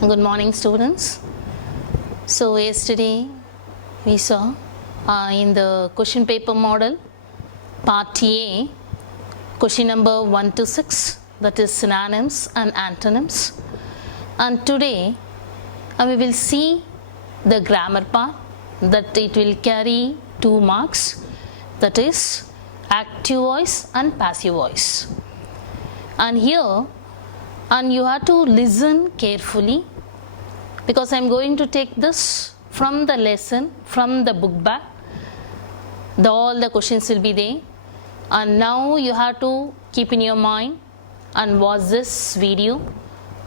Good morning, students. So yesterday we saw in the question paper model part A, question number 1 to 6, that is synonyms and antonyms. And today we will see the grammar part, that it will carry 2 marks, that is active voice and passive voice. And here you have to listen carefully, because I am going to take this from the lesson, from the book bag. All the questions will be there, and now you have to keep in your mind and watch this video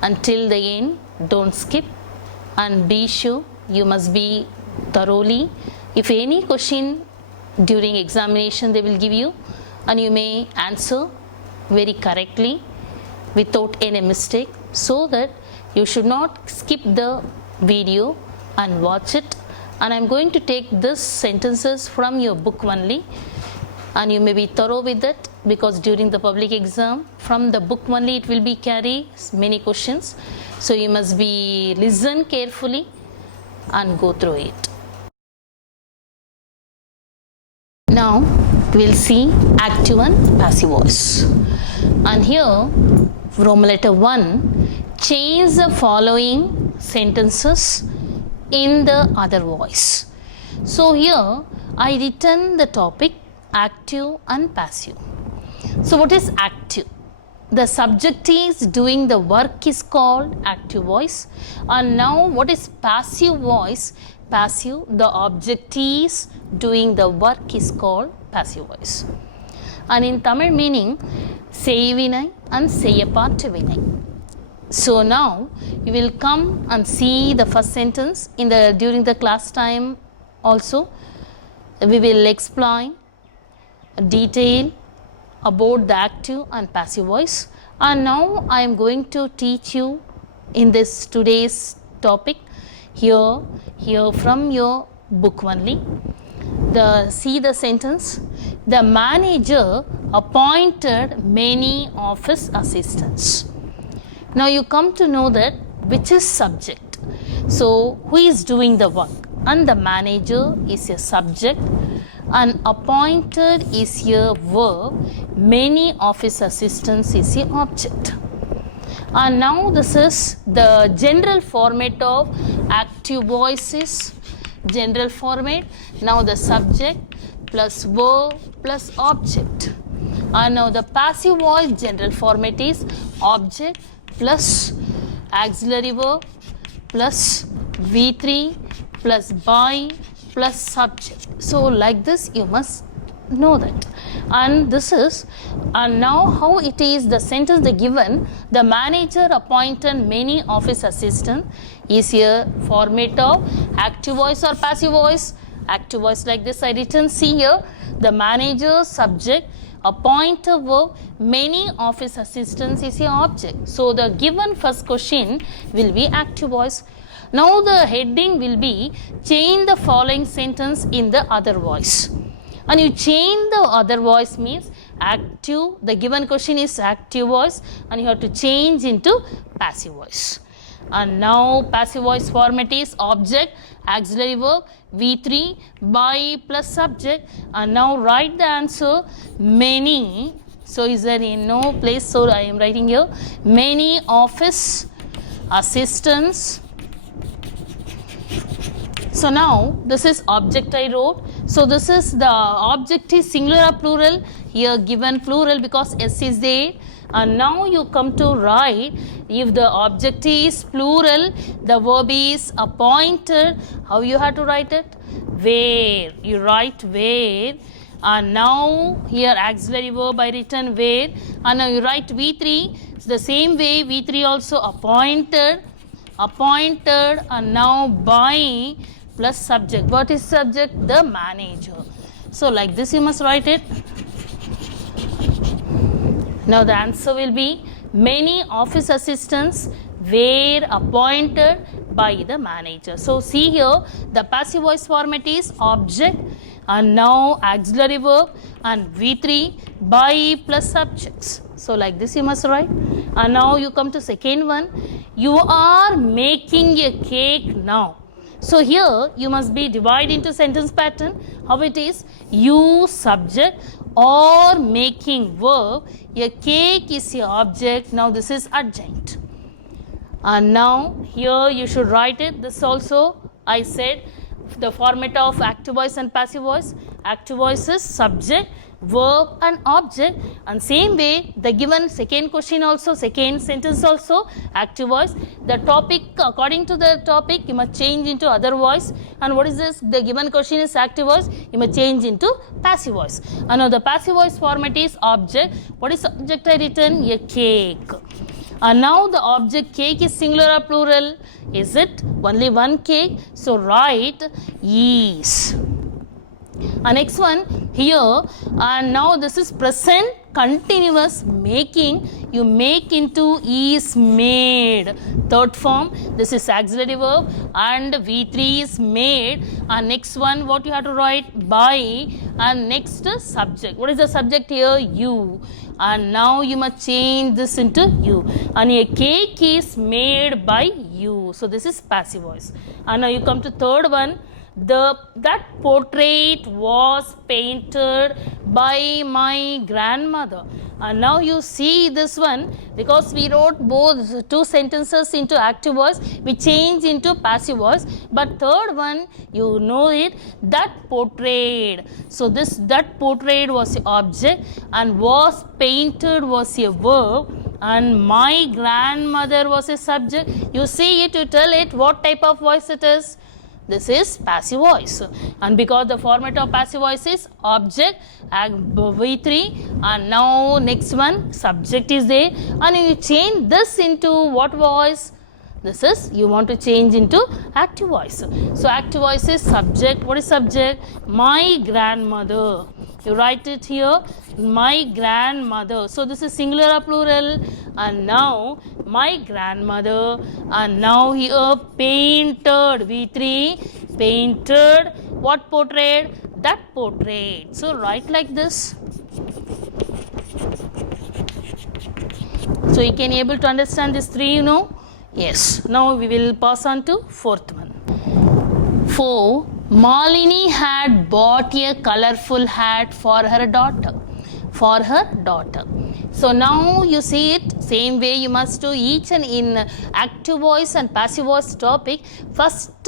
until the end. Don't skip, and be sure you must be thoroughly. If any question during examination they will give you, and you may answer very correctly without any mistake, so that you should not skip the video and watch it. And I am going to take these sentences from your book only, and you may be thorough with it, because during the public exam from the book only it will be carry many questions. So you must be listen carefully and go through it. Now we will see active and passive voice. And here Roman letter 1, change the following sentences in the other voice. So here I written the topic active and passive. So what is active? The subject is doing the work is called active voice. And now what is passive voice? Passive, the object is doing the work is called passive voice. And in Tamil meaning செய்வினை and செய்யப்பட்ட வினை. So now you will come and see the first sentence in the during the class time. Also we will explain detail about the active and passive voice. And now I am going to teach you in this today's topic here from your book only. See the sentence. The manager appointed many office assistants. Now you come to know that which is subject. So who is doing the work? And the manager is a subject, and appointed is a verb, many office assistants is a object. And now this is the general format of active voices. General format. Now the subject plus verb plus object. And now the passive voice general format is object plus auxiliary verb plus V3 plus by plus subject. So like this you must know that. And this is, and now how it is the sentence they given, the manager appointed many office assistants, is a format of active voice or passive voice. Active voice like this I written. See here, the manager subject, appointed verb, many office assistants is a object. So the given first question will be active voice. Now the heading will be change the following sentence in the other voice. And you change the other voice means active, the given question is active voice, and you have to change into passive voice. And now passive voice format is object, auxiliary verb, V3, by plus subject. And now write the answer many. So is there in no place, so I am writing here many office assistants. So now this is object I wrote. So this is the object is singular or plural, here given plural because S is there. And now you come to write, if the object is plural, the verb is appointed. How you have to write it? Where. You write where. And now here auxiliary verb I written where. And now you write V3. It's the same way V3 also appointed, and now by plus subject. What is subject? The manager. So like this you must write it. Now the answer will be many office assistants were appointed by the manager. So see here, the passive voice format is object, and now auxiliary verb and V3 by plus subjects. So like this you must write. And now you come to second one. You are making a cake now. So here you must be divided into sentence pattern. How it is? You subject or making verb. A cake is a object. Now this is adjunct. And now here you should write it. This also I said the format of active voice and passive voice. Active voice is subject, verb and object, and same way the given second question also, second sentence also active voice. The topic, according to the topic you must change into other voice. And what is this? The given question is active voice, you must change into passive voice. And now the passive voice format is object. What is object I written? A cake. And now the object cake is singular or plural? Is it only one cake? So write is. And next one here, and now this is present continuous making. You make into is made. Third form, this is auxiliary verb, and V3 is made. And next one, what you have to write? By. And next subject. What is the subject here? You. And now you must change this into you. And a cake is made by you. So this is passive voice. And now you come to third one. That portrait was painted by my grandmother. And now you see this one, because we wrote both two sentences into active voice, we change into passive voice. But third one, you know it, that portrait. So this that portrait was the object, and was painted was a verb, and my grandmother was a subject. You see it, you tell it what type of voice it is. This is passive voice. And because the format of passive voice is object, V3, and now next one subject is there, and you change this into what voice? This is, you want to change into active voice. So active voice is subject. What is subject? My grandmother. You write it here, my grandmother. So this is singular or plural? And now my grandmother. And now here painted, V3, painted what portrait? That portrait. So write like this. So you can able to understand this three, you know? Yes. Now we will pass on to fourth one. 4. Malini had bought a colorful hat for her daughter. For her daughter. So now you see it, same way you must do each and in active voice and passive voice topic. First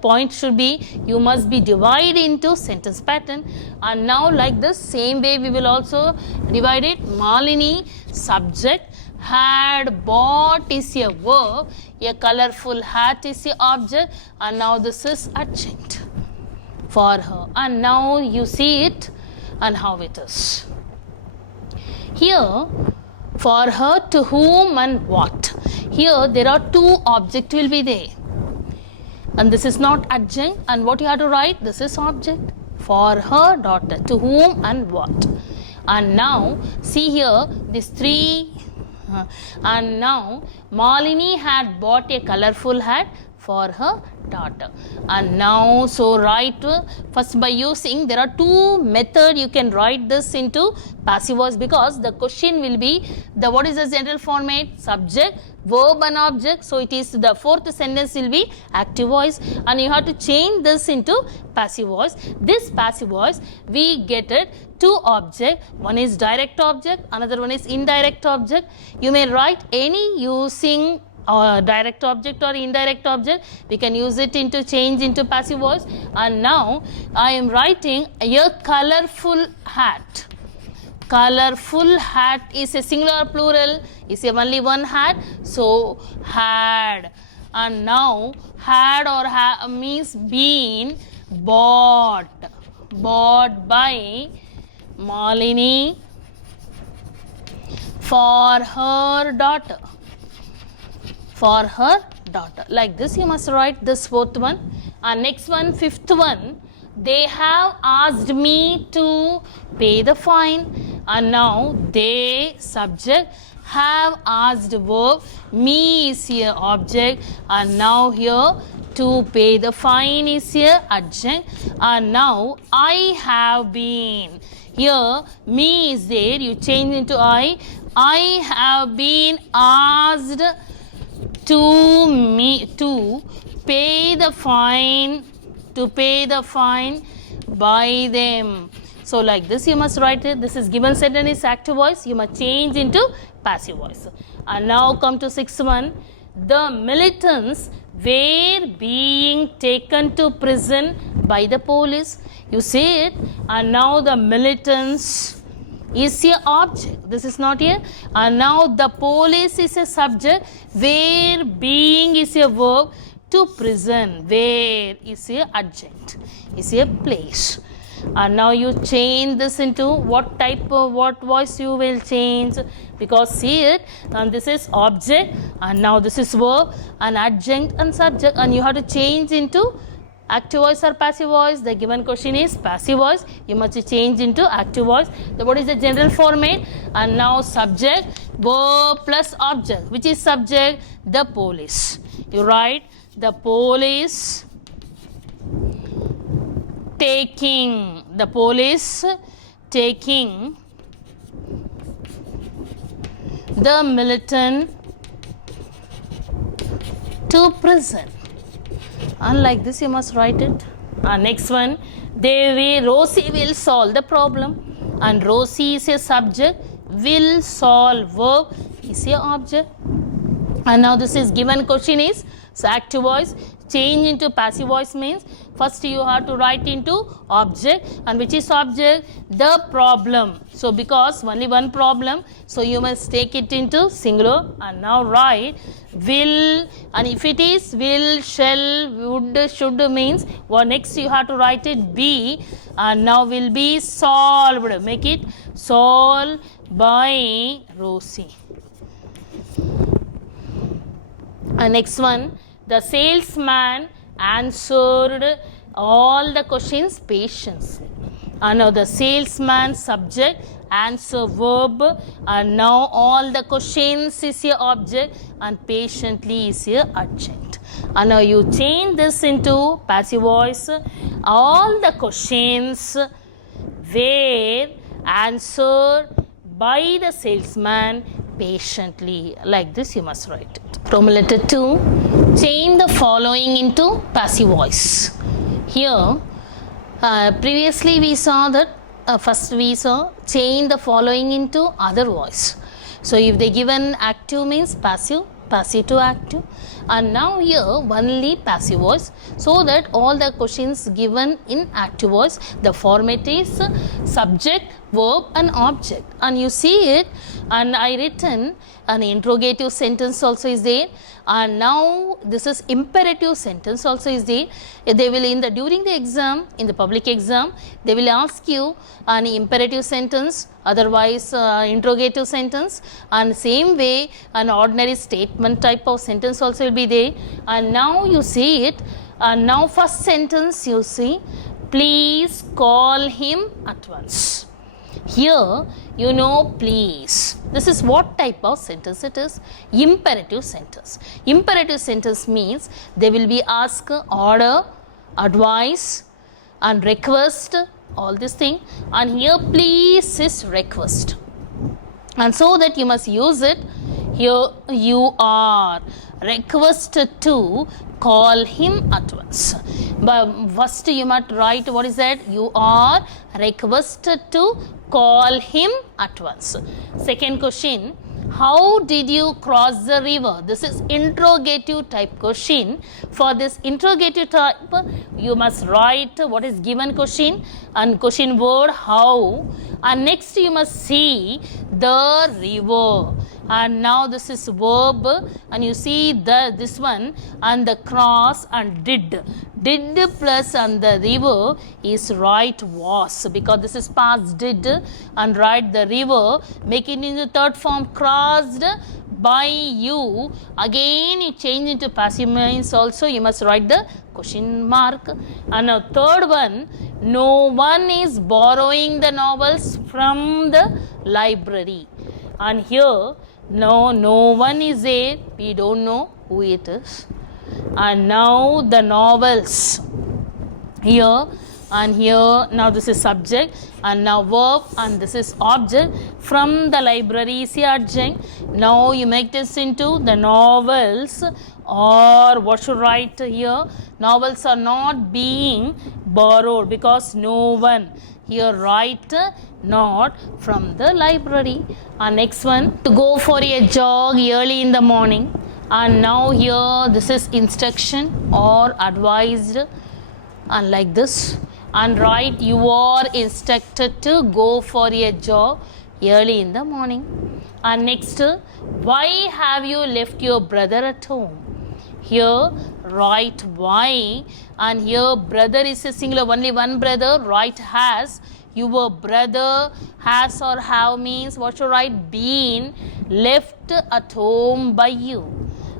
point should be, you must be divided into sentence pattern. And now like this, same way we will also divide it. Malini, subject, had bought is a verb, a colorful hat is a object, and now this is adjunct for her. And now you see it and how it is. Here, for her, to whom and what. Here there are two objects will be there. And this is not adjunct, and what you have to write? This is object. For her daughter, to whom and what. And now see here these three. And now Malini had bought a colorful hat for her daughter. And now so write first by using, there are two methods you can write this into passive voice, because the question will be the, what is the general format? Subject, verb and object. So it is the fourth sentence will be active voice, and you have to change this into passive voice. This passive voice we get it two object, one is direct object, another one is indirect object. You may write any using direct object or indirect object. We can use it into change into passive voice. And now I am writing a colorful hat. Colorful hat is a singular or plural? Is a only one hat. So had. And now had or means been bought. Bought by Malini for her daughter. For her daughter. Like this you must write this fourth one. And next one, fifth one, they have asked me to pay the fine. And now they, subject, have asked verb, me is here object, and now here to pay the fine is here adjunct. And now I have been. Here me is there, you change into I. I have been asked to pay the fine by them. So like this you must write it. This is given sentence is active voice, you must change into passive voice. And now come to sixth one. The militants were being taken to prison by the police. You see it. And now the militants is a object. This is not here. And now the police is a subject. Where being is a verb. To prison. Where is a adjunct. Is a place. And now you change this into what type of what voice you will change, because see it, and this is object, and now this is verb and adjunct and subject, and you have to change into active voice or passive voice. The given question is passive voice, you must change into active voice. What is the general format? And now subject, verb plus object. Which is subject? The police. You write the police taking the militant to prison. And like this you must write it. Next one, Rosie will solve the problem, and Rosie is a subject, will solve verb is a object. And now this is given question is so active voice. Change into passive voice means first you have to write into object, and which is object? The problem. So because only one problem, so you must take it into singular. And now write will, and if it is will, shall, would, should means what next you have to write it be, and now will be solved. Make it solved by Rosie. And next one, the salesman answered all the questions patiently. And now the salesman subject, answer verb, and now all the questions is your object, and patiently is your adjunct. And now you change this into passive voice. All the questions were answered by the salesman patiently. Like this you must write it. Roman letter 2, change the following into passive voice. Here, previously we saw that first we saw change the following into other voice. So if they given active means passive, passive to active, and now here only passive voice, so that all the questions given in active voice, the format is subject, verb and object. And you see it, and I written an interrogative sentence also is there, and now this is imperative sentence also is there. They will in the during the exam, in the public exam, they will ask you an imperative sentence, otherwise interrogative sentence, and same way an ordinary statement type of sentence also will be there. And now you see it, and now first sentence you see, please call him at once. Here you know please, this is what type of sentence it is? Imperative sentence. Imperative sentence means they will be ask, order, advice and request, all this thing, and here please is request, and so that you must use it. Here you are requested to call him at once. But first you must write what is that? You are requested to call him at once. Second question, how did you cross the river? This is interrogative type question. For this interrogative type, you must write what is given question and question word how, and next you must see the river. And now this is verb, and you see this one and the cross and did plus and the river is right was, because this is past did, and write the river, make it in the third form crossed by you. Again you change into passive means also you must write the question mark. And a third one, no one is borrowing the novels from the library. And here no one is there, we don't know who it is. And now the novels here, and here now this is subject and now verb and this is object. From the library is the adjunct. Now you make this into the novels, or what should write here? Novels are not being borrowed because no one. Here write not from the library. And next one, to go for a jog early in the morning. And now here this is instruction or advised, and like this. And write you are instructed to go for a jog early in the morning. And next, why have you left your brother at home? Here write why, and here brother is a singular, only one brother. Write has. Your brother has or have means what should write? Been left at home by you.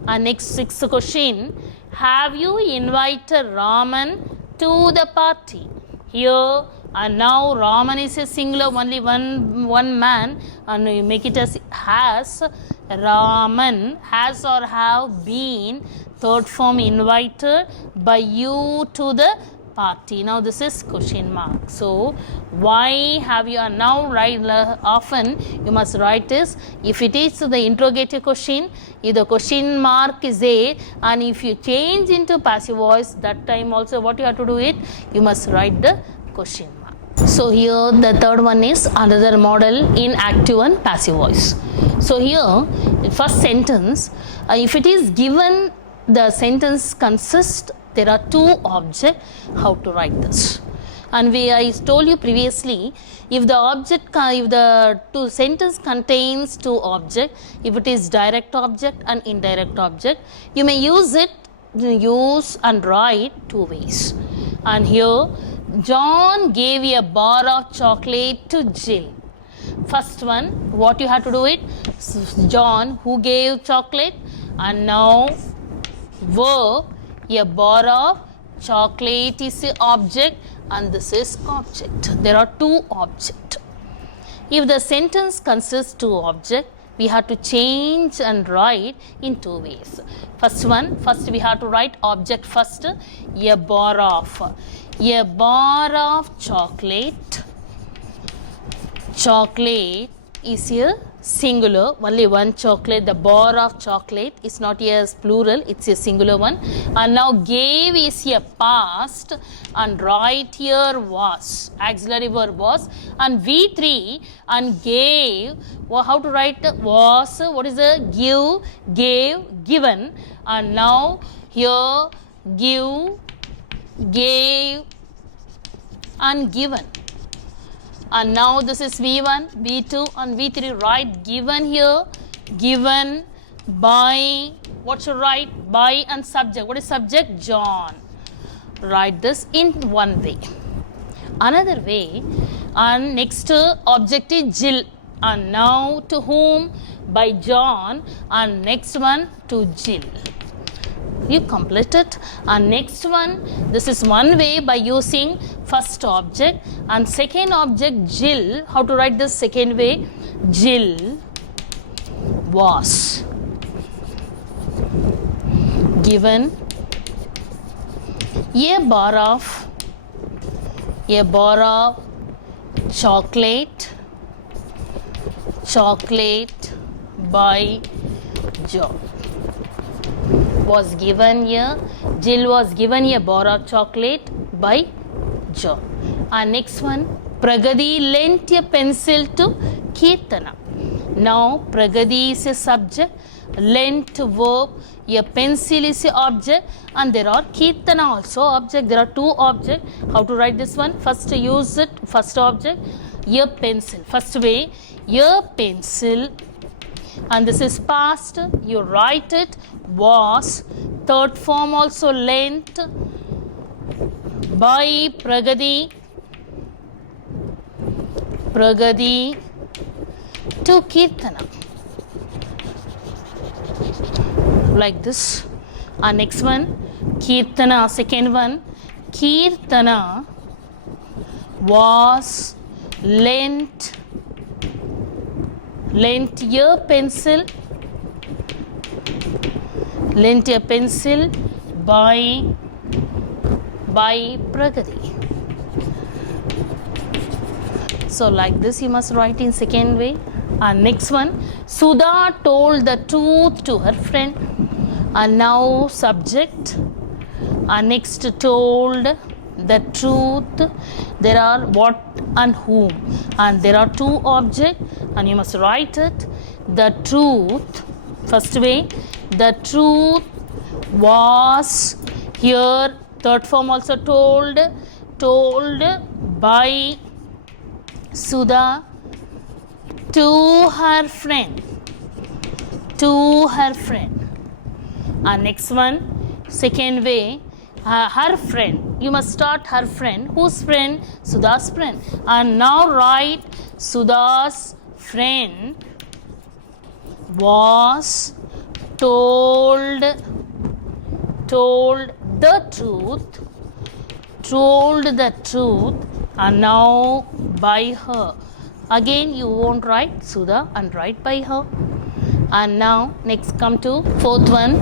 And next, sixth question, have you invited Raman to the party? Here and now Raman is a singular, only one man, and you make it as has. Raman has or have been, third form, invited by you to the party. Now this is question mark. So why have you, and now write, often you must write this. If it is the interrogative question, if the question mark is there, and if you change into passive voice, that time also what you have to do it, you must write the question mark. So here the third one is another model in active and passive voice. So here the first sentence, if it is given the sentence consists, there are two objects, how to write this? And I told you previously, if the two sentence contains two objects, if it is direct object and indirect object, you may use and write two ways. And here, John gave a bar of chocolate to Jill. First one, what you have to do it? John who gave chocolate, and now verb, a bar of chocolate is the object and this is object. There are two objects. If the sentence consists two objects, we have to change and write in two ways. First we have to write object first. A bar of chocolate. Chocolate is a singular, only one chocolate. The bar of chocolate is not a plural, it's a singular one. And now gave is a past, and right here was, auxiliary verb was, and V3 and gave, well, how to write was, what is the give, gave, given, and now here give, gave and given. And now this is V1, V2 and V3. Write given here, given by, what should write? By and subject. What is subject? John. Write this in one way. Another way, and next object is Jill. And now to whom? By John. And next one to Jill. You complete it. And next one, this is one way by using first object, and second object Jill. How to write this second way? Jill was given a bar of chocolate by John. Was given here, Jill was given a bar of chocolate by John. And next one, Pragati lent a pencil to Kirtana. Now Pragati is a subject, lent verb, a pencil is a object, and there are Kirtana also object. There are two objects. How to write this one? First use it, first object, a pencil. First way, a pencil, and this is past, you write it, was, third form also lent, by Pragati to Kirtana. Like this. And next one, Kirtana, second one, Kirtana was lent a pencil by Pragati. So like this you must write in second way. And next one, Sudha told the truth to her friend. And now subject. And next, told the truth. There are what and whom, and there are two objects, and you must write it. The truth, first way, the truth was, here third form also told by Sudha to her friend, and next one, second way, her friend. You must start her friend. Whose friend? Sudha's friend. And now write Sudha's friend was told the truth, and now by her. Again you won't write Sudha and write by her. And now next come to fourth one.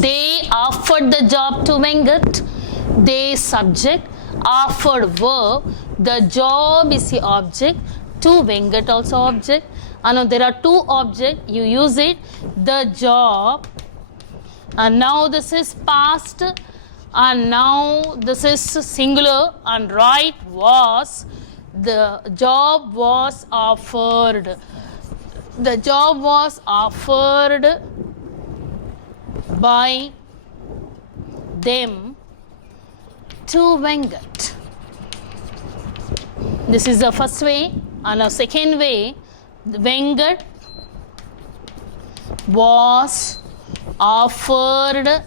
They offered the job to Venkat. They subject, offered verb, the job is the object, to Venkat also object. And now there are two objects, you use it, the job, and now this is past, and now this is singular, and right was, the job was offered. The job was offered by them to Venkat. This is the first way. And the second way, Venkat was offered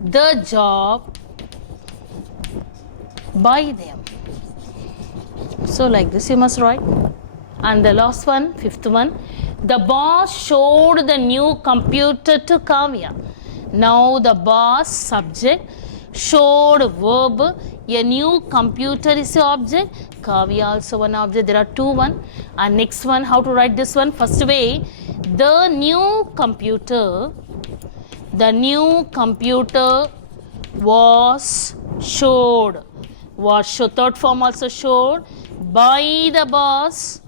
the job by them. So like this you must write. And the last one, fifth one, the boss showed the new computer to Kavya. Now the boss subject, showed verb, a new computer is the object, Kavya also one object. There are two one. And next one, how to write this one? First way, the new computer was showed. Third form also showed by the boss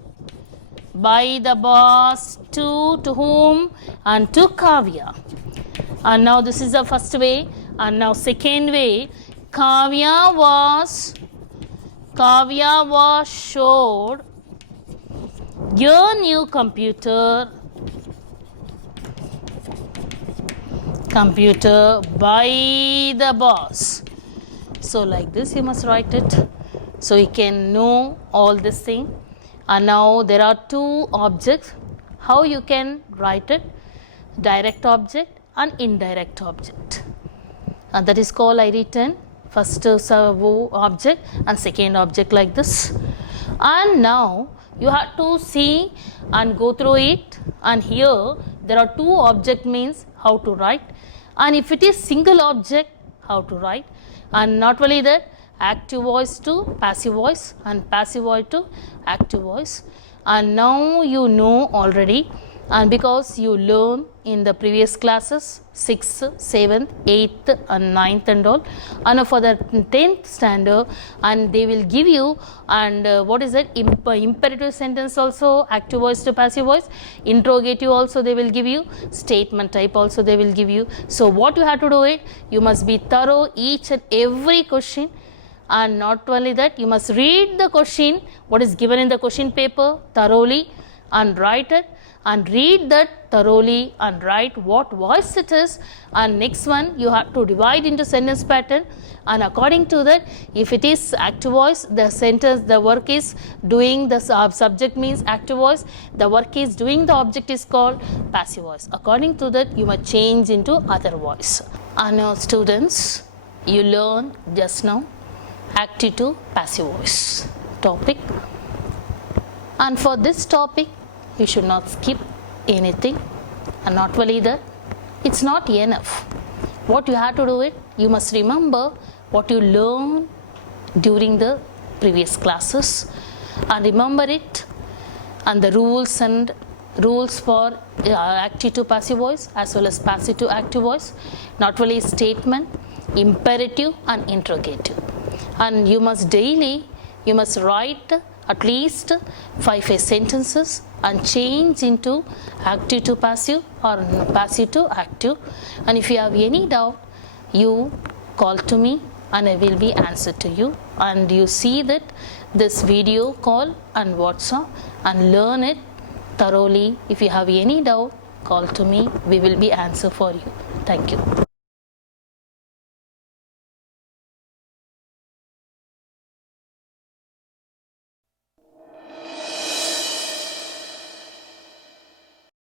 to whom? And to Kavya. And now this is the first way. And now second way, Kavya was showed your new computer by the boss. So like this you must write it, so you can know all this thing. And now there are two objects, how you can write it, direct object and indirect object, and that is called I written first object and second object like this. And now you have to see and go through it, and here there are two object means how to write, and if it is single object how to write. And not only that, active voice to passive voice and passive voice to active voice. And now you know already, and because you learn in the previous classes 6th, 7th, 8th and 9th and all, and for the 10th standard, and they will give you, and what is that, imperative sentence also, active voice to passive voice, interrogative also they will give you, statement type also they will give you. So what you have to do it, you must be thorough each and every question. And not only that, you must read the question, what is given in the question paper thoroughly, and write it, and read that thoroughly and write what voice it is. And next one, you have to divide into sentence pattern, and according to that, if it is active voice, the sentence, the work is doing, the subject means active voice, the work is doing, the object is called passive voice. According to that, you must change into other voice. And now students, you learn just now active to passive voice topic, and for this topic you should not skip anything. And not only that, it's not enough. What you have to do it, you must remember what you learned during the previous classes, and remember it, and the rules for active to passive voice as well as passive to active voice, not only statement, imperative and interrogative. And you must daily you must write at least 5 sentences and change into active to passive or passive to active. And if you have any doubt, you call to me and I will be answered to you. And you see that this video call and WhatsApp and learn it thoroughly. If you have any doubt, call to me. We will be answer for you. Thank you.